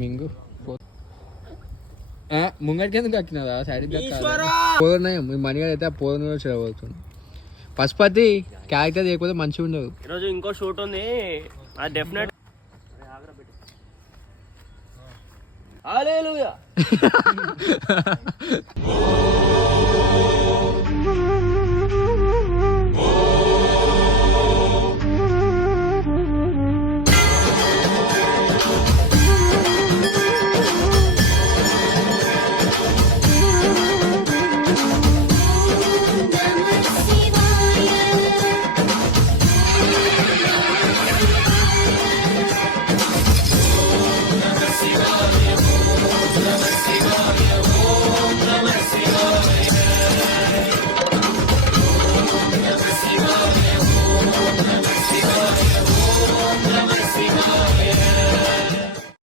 మింగు ముంగడికి ఎందుకు కక్కినదా సైడ్ పోతున్నాయి మీ మణిగారు అయితే ఆ పోదని చెడబోతుంది. పశుపతి క్యారెక్టర్ చేయకపోతే మంచిగా ఉండదు. ఈరోజు ఇంకో షూట్ ఉంది అది డెఫినెట్. హల్లెలూయా